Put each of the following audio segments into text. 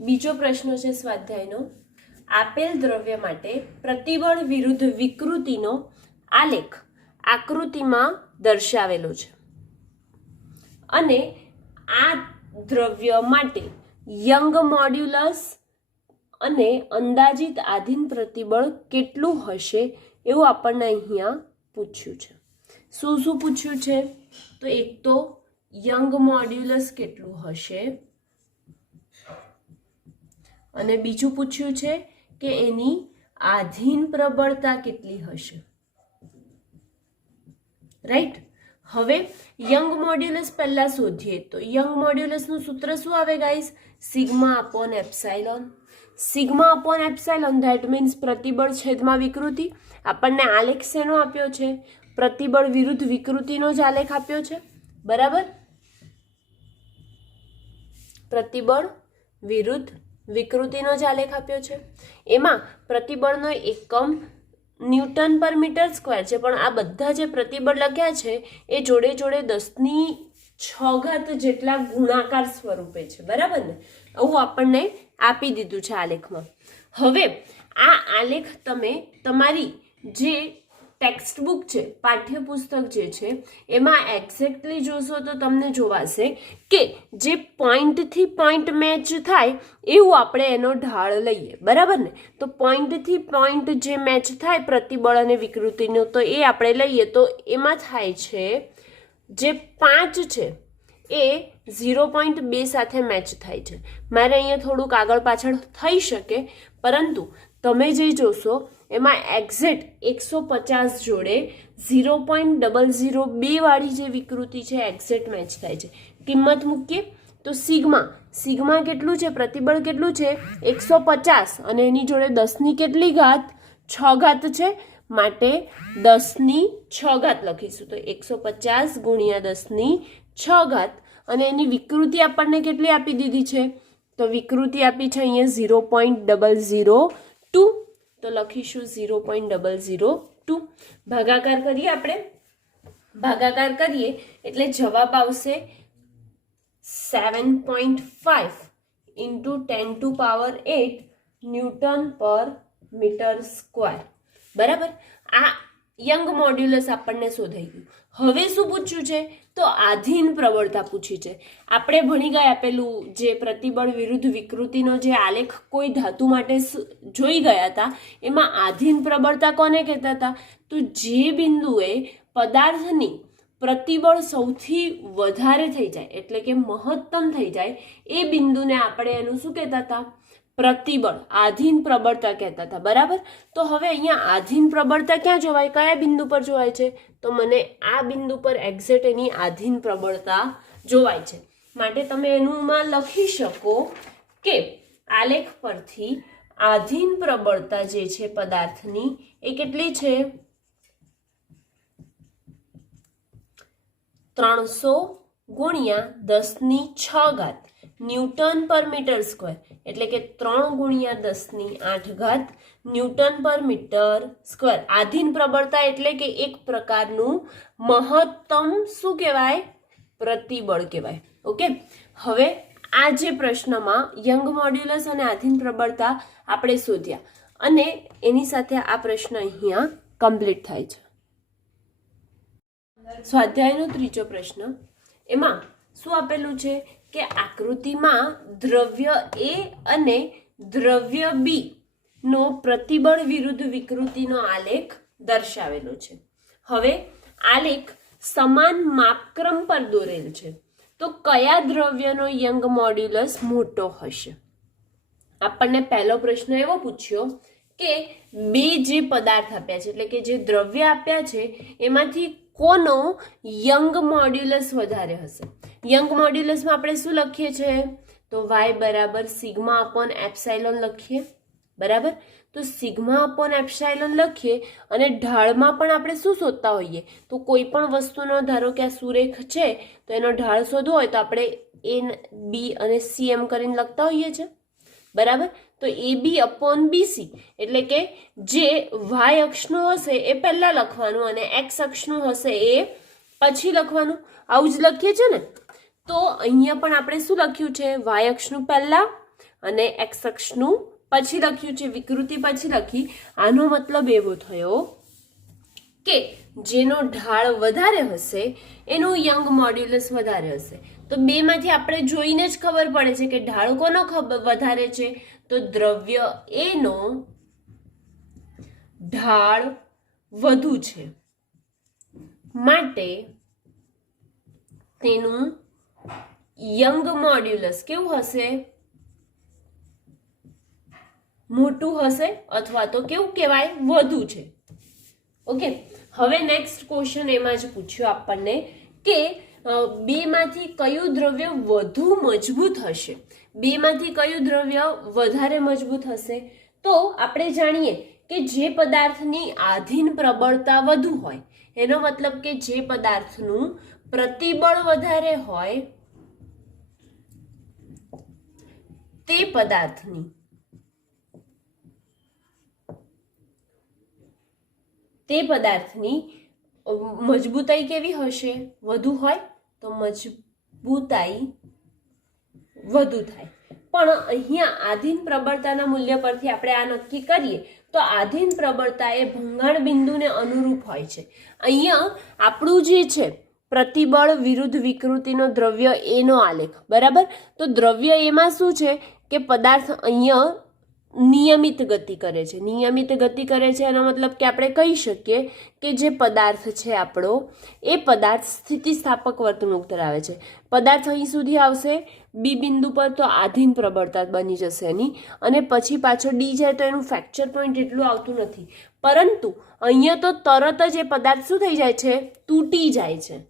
બીજો પ્રશ્ન છે સ્વાધ્યાયનો, આપેલ દ્રવ્ય માટે પ્રતિબળ વિરુદ્ધ વિકૃતિનો આલેખ આકૃતિમાં દર્શાવેલો છે અને આ દ્રવ્ય માટે યંગ મોડ્યુલસ અને અંદાજિત આધીન પ્રતિબળ કેટલું હશે એવું આપણને અહીંયા પૂછ્યું છે. શું શું પૂછ્યું છે? તો એક તો યંગ મોડ્યુલસ કેટલું હશે અને બીજું પૂછ્યું છે કે એની આધીન પ્રબળતા કેટલી હશે. રાઈટ. હવે યંગ મોડ્યુલસ પહેલા શોધીએ તો યંગ મોડ્યુલસનું સૂત્ર શું આવે guys? Sigma upon epsilon. Sigma upon epsilon that means પ્રતિબળ છેદમાં વિકૃતિ. આપણને આલેખ શેનો આપ્યો છે? પ્રતિબળ વિરુદ્ધ વિકૃતિનો જ આલેખ આપ્યો છે, બરાબર? પ્રતિબળ વિરુદ્ધ વિકૃતિનો જ આલેખ આપ્યો છે. એમાં પ્રતિબળનો એકમ ન્યૂટન પર મીટર સ્ક્વેર છે, પણ આ બધા જે પ્રતિબળ લખ્યા છે એ જોડે જોડે 10⁶ જેટલા ગુણાકાર સ્વરૂપે છે, બરાબર ને? આવું આપણને આપી દીધું છે આલેખમાં. હવે આ આલેખ તમે તમારી જે ટેક્સ્ટ બુક છે, પાઠ્યપુસ્તક જે છે એમાં એક્ઝેક્ટલી જોશો તો તમને જોવાશે કે જે પોઈન્ટથી પોઈન્ટ મેચ થાય એવું આપણે એનો ઢાળ લઈએ, બરાબર ને? તો પોઈન્ટથી પોઈન્ટ જે મેચ થાય પ્રતિબળ અને વિકૃતિનો, તો એ આપણે લઈએ તો એમાં થાય છે જે 5 છે એ 0.2 સાથે મેચ થાય છે. મારે અહીંયા થોડુંક આગળ પાછળ થઈ શકે, પરંતુ તમે જે જોશો એમાં એક્ઝેક્ટ 150 જોડે 0.002 વાળી જે વિકૃતિ છે એક્ઝેક્ટ મેચ થાય છે. કિંમત મૂકીએ તો સિગ્મા કેટલું છે? પ્રતિબળ કેટલું છે? 150 અને એની જોડે 10ની કેટલી ઘાત? 6 ઘાત છે, માટે 10⁶ લખીશું. તો 150 ગુણ્યા 10⁶ અને એની વિકૃતિ આપણને કેટલી આપી દીધી છે? તો વિકૃતિ આપી છે અહીંયા 0.002. તો લખીશું 0.002. ભાગાકાર કરીએ આપણે. ભાગાકાર કરીએ એટલે જવાબ આવશે 7.5 × 10⁸ ન્યૂટન પર મીટર સ્ક્વેર, બરાબર? આ યંગ મોડ્યુલસ આપણને શોધાઈ ગયું. હવે શું પૂછ્યું છે? તો આધીન પ્રબળતા પૂછી છે. આપણે ભણી ગયા પેલું જે પ્રતિબળ વિરુદ્ધ વિકૃતિનો જે આલેખ કોઈ ધાતુ માટે જોઈ ગયા હતા, એમાં આધીન પ્રબળતા કોને કહેતા હતા? તો જે બિંદુએ પદાર્થની પ્રતિબળ સૌથી વધારે થઈ જાય એટલે કે મહત્તમ થઈ જાય એ બિંદુને આપણે એનું શું કહેતા હતા? પ્રતિબળ, આધીન પ્રબળતા કહેતા હતા, બરાબર? તો હવે અહીંયા આધીન પ્રબળતા ક્યાં જોવાય? કયા બિંદુ પર જોવાય છે? તો મને આ બિંદુ પર એક્ઝેક્ટ એની આધીન પ્રબળતા જોવાય છે. માટે તમે એનુંમાં લખી શકો કે આલેખ પરથી આધીન પ્રબળતા જે છે પદાર્થની એ કેટલી છે? 300 ગુણ્યા 10⁶ ન્યૂટન પર મીટર સ્ક્વેર, એટલે કે 3 ગુણ્યા 10⁸ ન્યૂટન પર મીટર સ્ક્વેર. આધીન પ્રબળતા એટલે કે એક પ્રકારનું મહત્તમ શું કહેવાય? પ્રતિબળ કહેવાય. ઓકે. હવે આ જે પ્રશ્નમાં યંગ મોડ્યુલસ અને આધીન પ્રબળતા આપણે શોધ્યા અને એની સાથે આ પ્રશ્ન અહીંયા કમ્પ્લીટ થાય છે. સ્વાધ્યાયનો ત્રીજો પ્રશ્ન, એમાં શું આપેલું છે કે આકૃતિમાં દ્રવ્ય A અને દ્રવ્ય B નો પ્રતિબળ વિરુદ્ધ વિકૃતિનો આલેખ દર્શાવેલો છે. હવે આલેખ સમાન માપક્રમ પર દોરેલ છે, તો કયા દ્રવ્યનો યંગ મોડ્યુલસ મોટો હશે? આપણને પહેલો પ્રશ્ન એવો પૂછ્યો કે બે જે પદાર્થ આપ્યા છે એટલે કે જે દ્રવ્ય આપ્યા છે એમાંથી કોનો યંગ મોડ્યુલસ વધારે હશે? યંગ મોડ્યુલસમાં આપણે શું લખીએ છીએ? તો y બરાબર સિગ્મા અપોન એપ્સાઇલોન લખીએ, બરાબર? તો સિગ્મા અપોન એપ્સાઇલોન લખીએ અને ઢાળમાં પણ આપણે શું શોધતા હોઈએ? તો કોઈ પણ વસ્તુનો ધારો કે આ સુરેખ છે તો એનો ઢાળ શોધવો હોય તો આપણે A, B અને C એમ કરીને લખતા હોઈએ છીએ, બરાબર? તો AB અપોન BC એટલે કે જે y અક્ષનું હશે એ પહેલા લખવાનું અને x અક્ષનું હશે એ પછી લખવાનું. આવું જ લખીએ છીએ ને? તો અહીંયા પણ આપણે શું લખ્યું છે? y અક્ષનું પહેલા અને એક્સ અક્ષનું પછી લખ્યું છે, વિકૃતિ પછી લખી. આનો મતલબ એવો થયો કે જેનો ઢાળ વધારે હશે એનું યંગ મોડ્યુલસ વધારે હશે. તો બેમાંથી આપણે જોઈને જ ખબર પડે છે કે ઢાળ કોનો વધારે છે, તો દ્રવ્ય એનો ઢાળ વધુ છે, માટે તેનું યંગ મોડ્યુલસ કેવું હશે, મોટું હશે, અથવા તો કેવું કહેવાય, વધુ છે. ઓકે, હવે નેક્સ્ટ ક્વેશ્ચન એમાં જ પૂછ્યો આપણને કે બેમાંથી કયું દ્રવ્ય વધુ મજબૂત હશે, બેમાંથી કયું દ્રવ્ય વધારે મજબૂત હશે. તો આપણે જાણીએ કે જે પદાર્થની આધીન પ્રબળતા વધુ હોય, એનો મતલબ કે જે પદાર્થનું પ્રતિબળ વધારે હોય તે પદાર્થની મજબૂતાઈ કેવી હશે, વધુ હોય, તો મજબૂતાઈ વધુ થાય. પણ અહીંયા આધીન પ્રબળતાના મૂલ્ય પરથી આપણે આ નક્કી કરીએ તો આધીન પ્રબળતા એ ભંગાણ બિંદુને અનુરૂપ હોય છે. અહીંયા આપણું જે છે પ્રતિબળ વિરુદ્ધ વિકૃતિનો દ્રવ્ય એનો આલેખ, બરાબર. તો દ્રવ્ય એમાં શું છે કે પદાર્થ અહીંયા નિયમિત ગતિ કરે છે, નિયમિત ગતિ કરે છે એનો મતલબ કે આપણે કહી શકીએ કે જે પદાર્થ છે આપણો એ પદાર્થ સ્થિતિસ્થાપક વર્તણૂક ધરાવે છે. પદાર્થ અહીં સુધી આવશે, બી બિંદુ પર તો આધીન પ્રબળતા બની જશે એની, અને પછી પાછો ડી જાય તો એનું ફ્રેક્ચર પોઈન્ટ એટલું આવતું નથી, પરંતુ અહીંયા તો તરત જ એ પદાર્થ શું થઈ જાય છે, તૂટી જાય છે.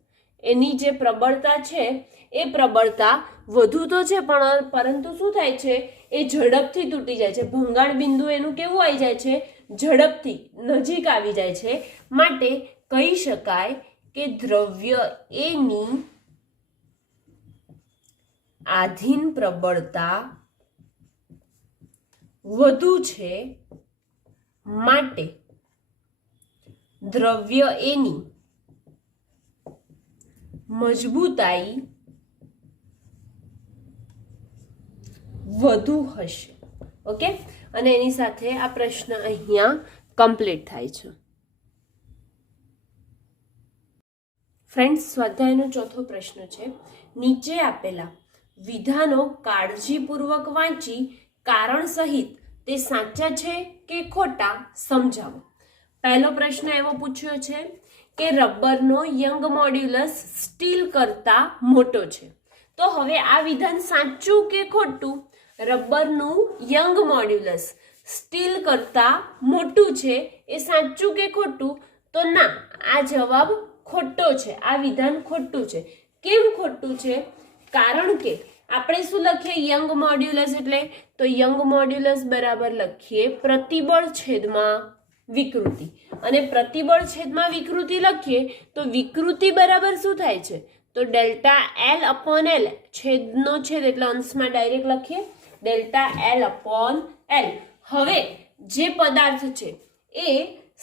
એની જે પ્રબળતા છે એ પ્રબળતા વધુ તો છે પરંતુ શું થાય છે, એ ઝડપથી તૂટી જાય છે. ભંગાણ બિંદુ એનું કેવું આવી જાય છે, ઝડપથી નજીક આવી જાય છે. માટે કહી શકાય કે દ્રવ્ય એની આધીન પ્રબળતા વધુ છે, માટે દ્રવ્ય એની મજબૂતાઈ વધુ હશે. ઓકે, અને એની સાથે આ પ્રશ્ન અહીંયા કમ્પ્લીટ થાય છે. ફ્રેન્ડ્સ, સ્વાધ્યાયનો ચોથો પ્રશ્ન છે, નીચે આપેલા વિધાનો કાળજીપૂર્વક વાંચી કારણ સહિત તે સાચા છે કે ખોટા સમજાવો. પહેલો પ્રશ્ન એવો પૂછ્યો છે કે રબરનો યંગ મોડ્યુલસ સ્ટીલ કરતા મોટો છે. તો હવે આ વિધાન સાચું કે ખોટું? રબરનું યંગ મોડ્યુલસ સ્ટીલ કરતા મોટું છે એ સાચું કે ખોટું? તો ના, આ જવાબ ખોટો છે, આ વિધાન ખોટું છે. કેમ ખોટું છે? કારણ કે આપણે શું લખીએ યંગ મોડ્યુલસ એટલે, તો યંગ મોડ્યુલસ બરાબર લખીએ પ્રતિબળ છેદમાં વિકૃતિ, અને પ્રતિબળ છેદમાં વિકૃતિ લખીએ તો વિકૃતિ બરાબર શું થાય છે, તો ડેલ્ટા એલ અપોન એલ, છેદનો છેદ એટલે અંશમાં ડાયરેક્ટ લખીએ ડેલ્ટા એલ અપોન એલ. હવે જે પદાર્થ છે એ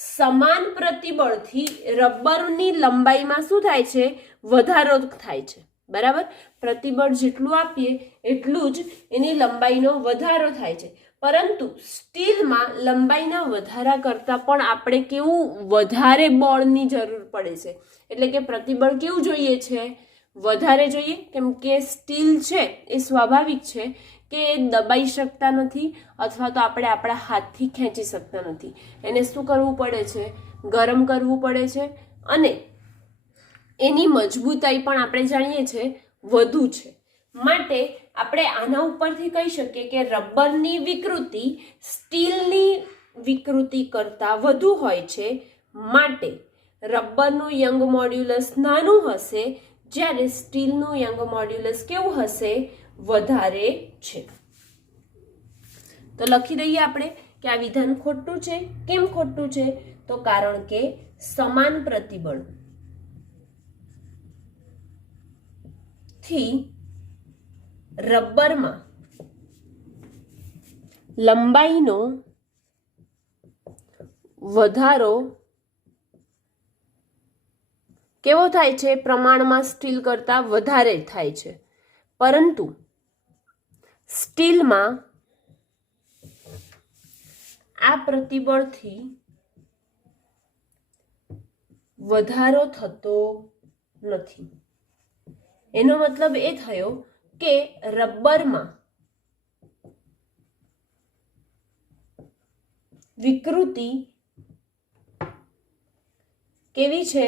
સમાન પ્રતિબળથી રબરની લંબાઈમાં શું થાય છે, વધારો થાય છે, બરાબર. પ્રતિબળ જેટલું આપીએ એટલું જ એની લંબાઈનો વધારો થાય છે, પરંતુ સ્ટીલમાં લંબાઈના વધારા કરતાં પણ આપણે કેવું વધારે બળની જરૂર પડે છે, એટલે કે પ્રતિબળ કેવું જોઈએ છે, વધારે જોઈએ, કેમ કે સ્ટીલ છે એ સ્વાભાવિક છે કે દબાઈ શકતા નથી અથવા તો આપણે આપણા હાથથી ખેંચી શકતા નથી. એને શું કરવું પડે છે, ગરમ કરવું પડે છે, અને એની મજબૂતાઈ પણ આપણે જાણીએ છીએ વધુ છે. માટે આપણે આના ઉપરથી કહી શકીએ કે રબરની વિકૃતિ સ્ટીલની વિકૃતિ કરતાં વધુ હોય છે, માટે રબરનું યંગ મોડ્યુલસ નાનું હશે, જ્યારે સ્ટીલનું યંગ મોડ્યુલસ કેવું હશે, વધારે છે. તો લખી દઈએ આપણે કે આ વિધાન ખોટું છે. કેમ ખોટું છે? તો કારણ કે સમાન પ્રતિબળ થી રબરમાં લંબાઈનો વધારો કેવો થાય છે, પ્રમાણમાં સ્ટીલ કરતાં વધારે થાય છે, પરંતુ સ્ટીલમાં આ પ્રતિબળથી વધારો થતો નથી. એનો મતલબ એ થયો કે રબરમાં વિકૃતિ કેવી છે?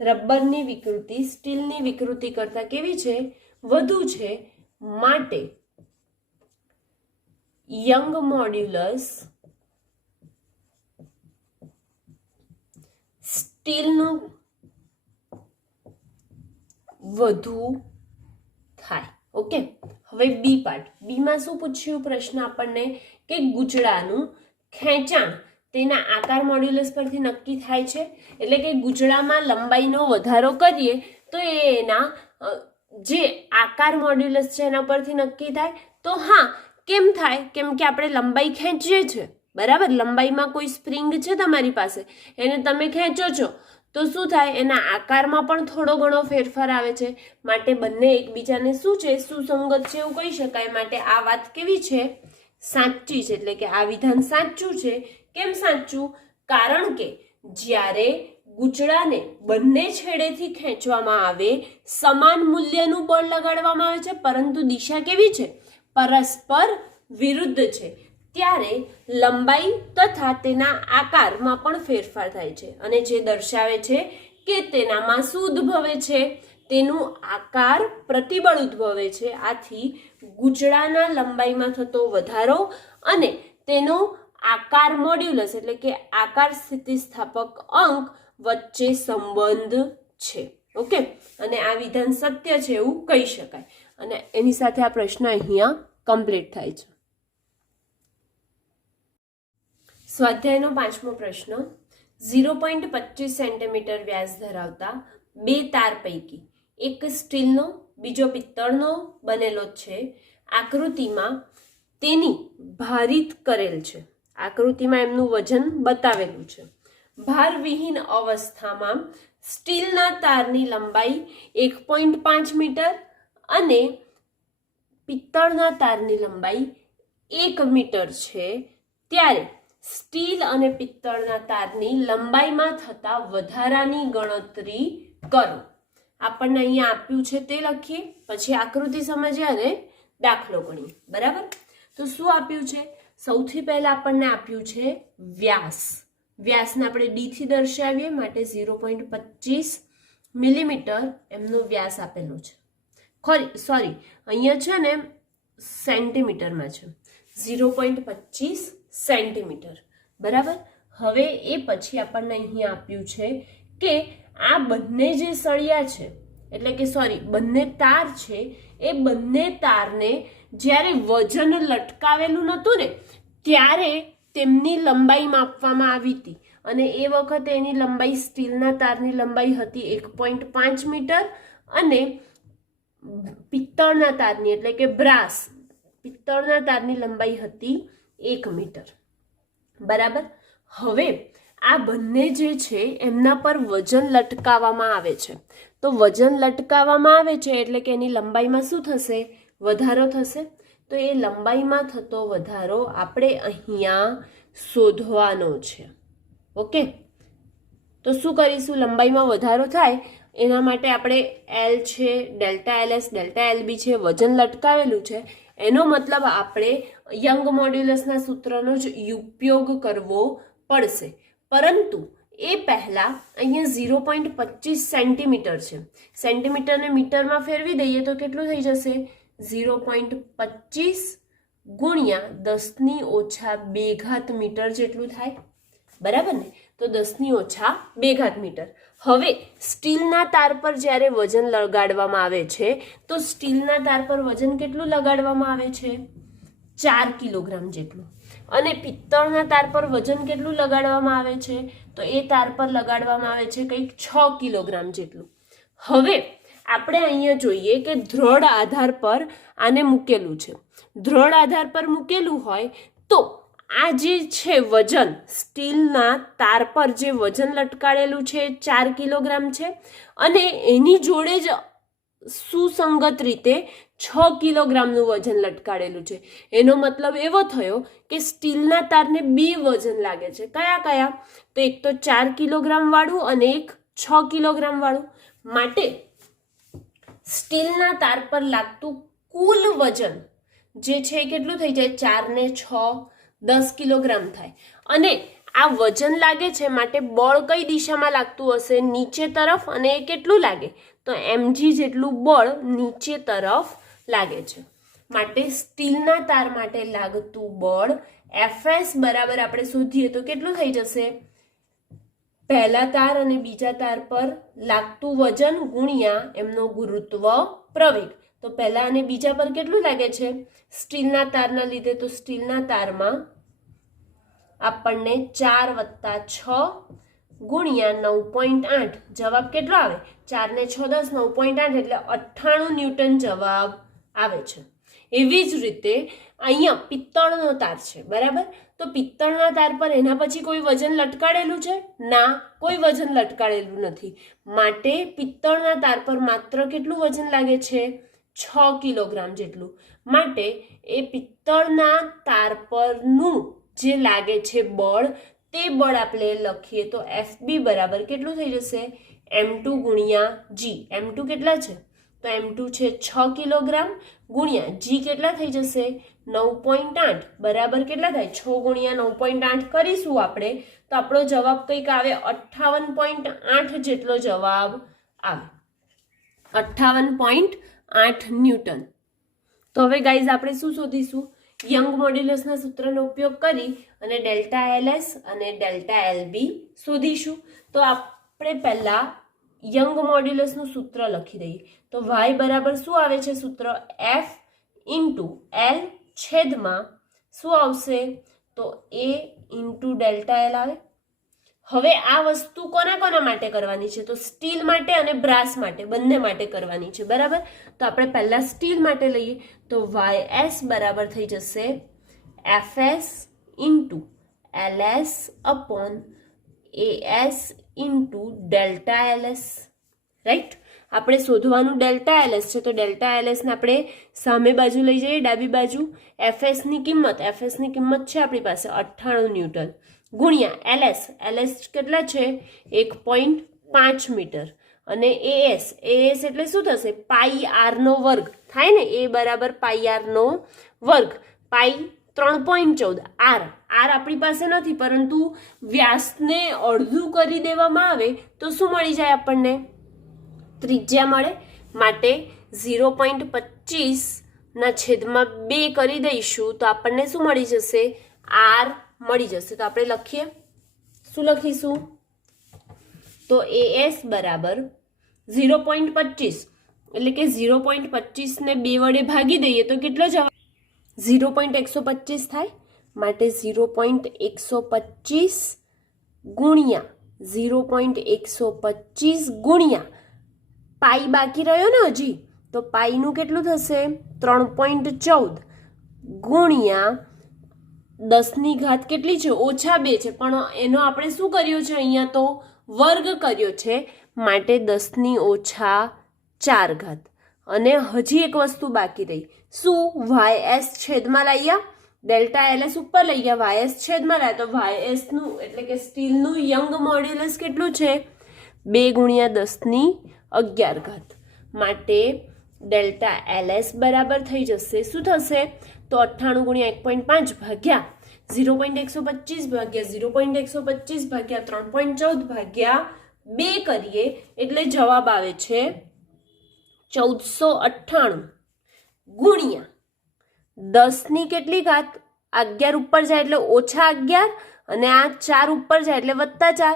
રબરની વિકૃતિ સ્ટીલની વિકૃતિ કરતા કેવી છે? વધુ છે. માટે યંગ મોડ્યુલસ સ્ટીલનું વધુ થાય. ઓકે, હવે બી પાર્ટ. બીમાં શું પૂછ્યું પ્રશ્ન આપણને કે ગુચડાનું ખેંચાણ તેના આકાર મોડ્યુલસ પરથી નક્કી થાય છે. એટલે કે ગુચડામાં લંબાઈનો વધારો કરીએ તો એના જે આકાર મોડ્યુલસ છે એના પરથી નક્કી થાય. તો હા, કેમ થાય? કેમ કે આપણે લંબાઈ ખેંચીએ છીએ, બરાબર. લંબાઈમાં કોઈ સ્પ્રિંગ છે તમારી પાસે, એને તમે ખેંચો છો તો શું થાય? એના આકારમાં પણ થોડો ઘણો ફેરફાર આવે છે. માટે બંને એકબીજાને શું છે? સુસંગત છે એવું કહી શકાય. માટે આ વાત કેવી છે? સાચી છે. એટલે કે આ વિધાન સાચું છે. કેમ સાચું? કારણ કે જ્યારે ગુચડાને બંને છેડેથી ખેંચવામાં આવે સમાન મૂલ્યનું બળ લગાડવામાં આવે છે, પરંતુ દિશા કેવી છે? પરસ્પર વિરુદ્ધ છે. ત્યારે લંબાઈ તથા તેના આકારમાં પણ ફેરફાર થાય છે, અને જે દર્શાવે છે કે તેનામાં શું ઉદ્ભવે છે? તેનું આકાર પ્રતિબળ ઉદ્ભવે છે. આથી ગુચડાના લંબાઈમાં થતો વધારો અને તેનો આકાર મોડ્યુલસ એટલે કે આકાર સ્થિતિસ્થાપક અંક વચ્ચે સંબંધ છે. ઓકે, અને આ વિધાન સત્ય છે એવું કહી શકાય. અને એની સાથે આ પ્રશ્ન અહીંયા કમ્પ્લીટ થાય છે. સ્વાધ્યાયનો 5મો પ્રશ્ન. 0.25 સેન્ટીમીટર વ્યાસ ધરાવતા બે તાર પૈકી એક સ્ટીલનો બીજો પિત્તળનો બનેલો છે. આકૃતિમાં તેની ભારિત કરેલ છે. આકૃતિમાં એમનું વજન બતાવેલું છે. ભારવિહીન અવસ્થામાં સ્ટીલના તારની લંબાઈ 1.5 મીટર અને પિત્તળના તારની લંબાઈ 1 મીટર છે. ત્યારે સ્ટીલ અને પિત્તળના તારની લંબાઈમાં થતા વધારાની ગણતરી કરો. આપણને અહીંયા આપ્યું છે તે લખીએ, પછી આકૃતિ સમજીએ અને દાખલો ગણીએ. બરાબર? તો શું આપ્યું છે? સૌથી પહેલા આપણને આપ્યું છે વ્યાસ. વ્યાસને આપણે ડી થી દર્શાવીએ, માટે 0.25 મિલીમીટર એમનો વ્યાસ આપેલો છે. સોરી, અહીંયા છે ને સેન્ટીમીટરમાં છે. 0.25 સેન્ટીમીટર. બરાબર? હવે એ પછી આપણને અહીંયા આપ્યું છે કે આ બંને જે સળિયા છે, એટલે કે બંને તાર છે, એ બંને તારને જ્યારે વજન લટકાવેલું નહોતું ને ત્યારે તેમની લંબાઈ માપવામાં આવી હતી. અને એ વખતે એની લંબાઈ સ્ટીલના તારની લંબાઈ હતી 1.5 મીટર અને પિત્તળના તારની એટલે કે બ્રાસ પિત્તળના તારની લંબાઈ હતી 1 મીટર. બરાબર? હવે આ બંને જે છે એમના પર વજન લટકાવવામાં આવે છે. તો વજન લટકાવવામાં આવે છે એટલે કે એની લંબાઈમાં શું થશે? વધારો થશે. તો એ લંબાઈમાં થતો વધારો આપણે અહીંયા શોધવાનો છે. ઓકે, તો શું કરીશું? લંબાઈમાં વધારો થાય એના માટે આપણે એલ છે, ડેલ્ટા એલએસ, ડેલ્ટા એલબી છે, વજન લટકાવેલું છે. એનો મતલબ આપણે યંગ મોડ્યુલસના સૂત્રનો જ ઉપયોગ કરવો પડશે. પરંતુ એ પહેલાં અહીંયા 0.25 સેન્ટીમીટર છે. સેન્ટીમીટરને મીટરમાં ફેરવી દઈએ તો કેટલું થઈ જશે? 0.25 ગુણ્યા 10⁻² મીટર જેટલું થાય. બરાબર ને? તો 10⁻² મીટર. હવે સ્ટીલના તાર પર જ્યારે વજન લગાડવામાં આવે છે તો સ્ટીલના તાર પર વજન કેટલું લગાડવામાં આવે છે? 4 કિલોગ્રામ જેટલું. અને પિત્તળના તાર પર વજન કેટલું લગાડવામાં આવે છે? તો એ તાર પર લગાડવામાં આવે છે કંઈક 6 કિલોગ્રામ જેટલું. હવે આપણે અહીંયા જોઈએ કે દ્રઢ આધાર પર આને મૂકેલું છે. દ્રઢ આધાર પર મૂકેલું હોય તો આ જે છે વજન સ્ટીલના તાર પર જે વજન લટકાડેલું છે 4 કિલોગ્રામ છે અને એની જોડે જ સુસંગત રીતે 6 કિલોગ્રામનું વજન લટકાડેલું છે. એનો મતલબ એવો થયો કે સ્ટીલના તારને 2 વજન લાગે છે. કયા કયા? તો એક તો 4 કિલોગ્રામ વાળું અને એક 6 કિલોગ્રામ વાળું. માટે સ્ટીલના તાર પર લાગતું કુલ વજન જે છે એ કેટલું થઈ જાય? 4 ને 6 10 કિલોગ્રામ થાય. અને આ વજન લાગે છે માટે બળ કઈ દિશામાં લાગતું હશે? નીચે તરફ. અને એ કેટલું લાગે? તો mg જેટલું બળ નીચે તરફ લાગે છે. માટે સ્ટીલના તાર માટે લાગતું બળ Fs બરાબર આપણે શોધીએ તો કેટલું થઈ જશે? પહેલા તાર અને બીજા તાર પર લાગતું વજન ગુણ્યા એમનો ગુરુત્વ પ્રવેગ. તો પહેલા અને બીજા પર કેટલું લાગે છે? સ્ટીલના તારના લીધે તો સ્ટીલના તારમાં આપણને 4 + 6 ગુણ્યા 9.8 જવાબ કેટલો આવે? 4 ને 6 10 9.8 એટલે 98 ન્યૂટન જવાબ આવે છે. એવી જ રીતે અહીંયા પિત્તળનો તાર છે, બરાબર? તો પિત્તળના તાર પર એના પછી કોઈ વજન લટકાડેલું છે? ના, કોઈ વજન લટકાડેલું નથી. માટે પિત્તળના તાર પર માત્ર કેટલું વજન લાગે છે? 6 કિલોગ્રામ જેટલું. માટે એ પિત્તળના તાર પરનું જે લાગે છે બળ, તે બળ આપણે લખીએ તો FB બરાબર કેટલું થઈ જશે? m2 ગુણ્યા g. m2 કેટલા છે? તો m2 છે 6 કિલોગ્રામ ગુણ્યા g કેટલા થઈ જશે? 9.8 બરાબર કેટલા થાય? 6 ગુણ્યા 9.8 કરીશું આપણે તો આપણો જવાબ કંઈક આવે 58.8 જેટલો જવાબ આવે. 58.8 ન્યૂટન. તો હવે ગાઈઝ આપણે શું શોધીશું? યંગ મોડ્યુલસના સૂત્રનો ઉપયોગ કરી અને ડેલ્ટા એલએસ અને ડેલ્ટા એલબી શોધીશું. તો આપણે પહેલા યંગ મોડ્યુલસનું સૂત્ર લખી દઈએ. તો y બરાબર શું આવે છે સૂત્ર? F × L છેદમાં શું આવશે? તો A × ડેલ્ટા એલ આવે. હવે આ વસ્તુ કોના કોના માટે કરવાની છે? તો સ્ટીલ માટે અને બ્રાસ માટે, બંને માટે કરવાની છે, બરાબર? તો આપણે પહેલા સ્ટીલ માટે લઈએ તો ys બરાબર થઈ જશે Fs × LS / AS × delta LS. Right? આપણે શોધવાનું ડેલ્ટા એલએસ છે તો ડેલ્ટા એલએસને આપણે સામે બાજુ લઈ જઈએ, ડાબી બાજુ. એફએસની કિંમત છે આપણી પાસે 98 ન્યૂટન ગુણ્યા એલએસ કેટલા છે? 1.5 મીટર. અને એએસ એટલે શું થશે? πr² થાય ને? એ બરાબર πr². પાઈ 3.14. આર આપણી પાસે નથી, પરંતુ વ્યાસને અડધું કરી દેવામાં આવે તો શું મળી જાય આપણને? ત્રિજ્યા મળે. માટે 0.25/2 કરી દઈશું તો આપણને શું મળી જશે? આર મળી જશે. તો આપણે લખીએ, શું લખીશું? તો AS બરાબર 0.25 એટલે કે 0.25 ને 2 વડે ભાગી દઈએ તો કેટલો જવાબ? 0.125 થાય. માટે 0.125 ગુણ્યા 0.125 ગુણ્યા પાઈ બાકી રહ્યો ને હજી, તો પાઈનું કેટલું થશે? 3.14 ગુણ્યા 10⁴ કેટલી છે? -2 છે, પણ એનો આપણે શું કર્યો છે? અહીંયા તો વર્ગ કર્યો છે. માટે 10⁻⁴. અને હજી એક વસ્તુ બાકી રહી. શું? ys છેદમાં લાવ્યા, ડેલ્ટા એલએસ ઉપર લઈ ગયા, ys છેદમાં લાવ્યા. તો ysનું એટલે કે સ્ટીલનું યંગ મોડ્યુલસ કેટલું છે? 2 × 10⁻11. માટે ડેલ્ટા એલએસ બરાબર થઈ જશે, શું થશે? તો 98 × 1.5 ભાગ્યા 0.125 ભાગ્યા 0.125 ભાગ્યા 3.14 ભાગ્યા 2 કરીએ એટલે જવાબ આવે છે 1498 ગુણ્યા 10 કેટલી ઘાત? 11 ઉપર જાય એટલે -11 અને આ 4 ઉપર જાય એટલે +4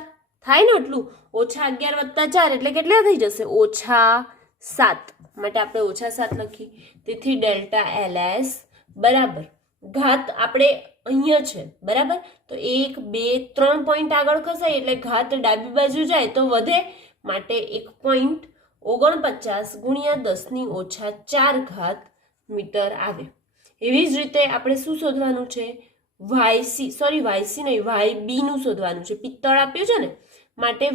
થાય ને? એટલું -11 + 4 એટલે કેટલા થઈ જશે? -7. માટે આપણે -7 લખી. તેથી ડેલ્ટા એલએસ બરાબર ઘાત આપણે અહીંયા છે, બરાબર? તો 1 2 3 પોઈન્ટ આગળ ખસાય એટલે ઘાત ડાબી બાજુ જાય તો વધે. માટે 1.49 ગુણ્યા 10⁻⁴ મીટર આવે. એવી જ રીતે આપણે શું શોધવાનું છે? YC નહીં, YB નું શોધવાનું છે. પિત્તળ આપ્યું છે ને, માટે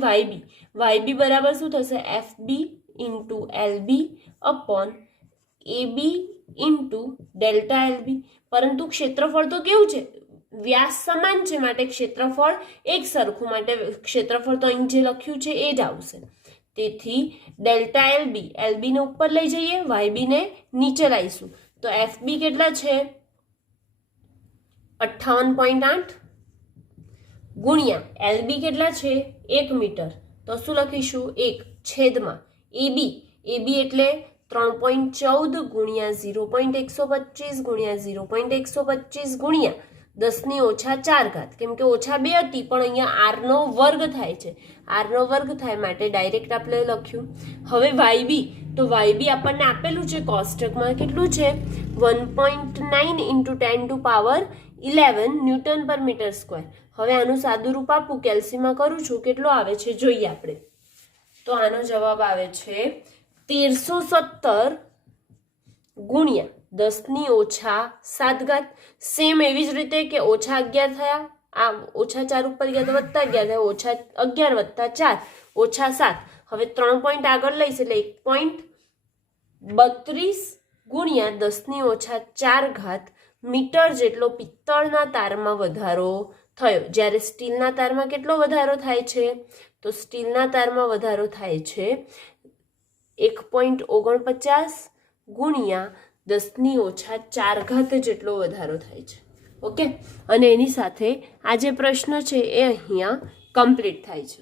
YB બરાબર શું થશે? FB × LB / AB into delta LB, પરંતુ ક્ષેત્રફળ તો કેવું છે, વ્યાસ સમાન છે માટે ક્ષેત્રફળ એક સરખું, માટે ક્ષેત્રફળ તો અહીં જે લખ્યું છે એ જ આવશે. તેથી ડેલ્ટા LB ને ઉપર લઈ જઈએ, YB ને નીચે લાવીશું, તો FB કેટલા છે 58.8 ગુણ્યા LB કેટલા છે 1 મીટર, તો શું લખીશું 1 છેદમાં AB એટલે 3.14 ગુણ્યા 0.125 ગુણ્યા 0.125 ગુણ્યા 10⁻⁴, કેમ કે -2 હતી પણ અહીંયા r નો વર્ગ થાય છે, r નો વર્ગ થાય માટે ડાયરેક્ટ આપણે લખ્યું. હવે YB, તો YB આપણને આપેલું છે કોષ્ટકમાં, કેટલું છે 1.9 × 10⁻11 ન્યૂટન પર મીટર સ્ક્વેર. હવે આનું સાદું રૂપ આપું, કેલ્સીમાં કરું છું, કેટલો આવે છે જોઈએ આપણે. તો આનો જવાબ આવે છે 1317 ગુણ્યા 10⁻⁷. સેમ એવી જ રીતે કે -11 થયા, આ -4 ઉપર ગયા તો +11 થયા, -11 + 4 -7. હવે 3 પોઈન્ટ આગળ લઈશ એટલે 1.32 ગુણ્યા 10⁻⁴ મીટર જેટલો પિત્તળના તારમાં વધારો થયો. જ્યારે સ્ટીલના તારમાં કેટલો વધારો થાય છે, તો સ્ટીલના તારમાં વધારો થાય છે 1.49 ગુણ્યા 10⁻⁴ જેટલો વધારો થાય છે. ઓકે, અને એની સાથે આ જે પ્રશ્ન છે એ અહીંયા કમ્પ્લીટ થાય છે.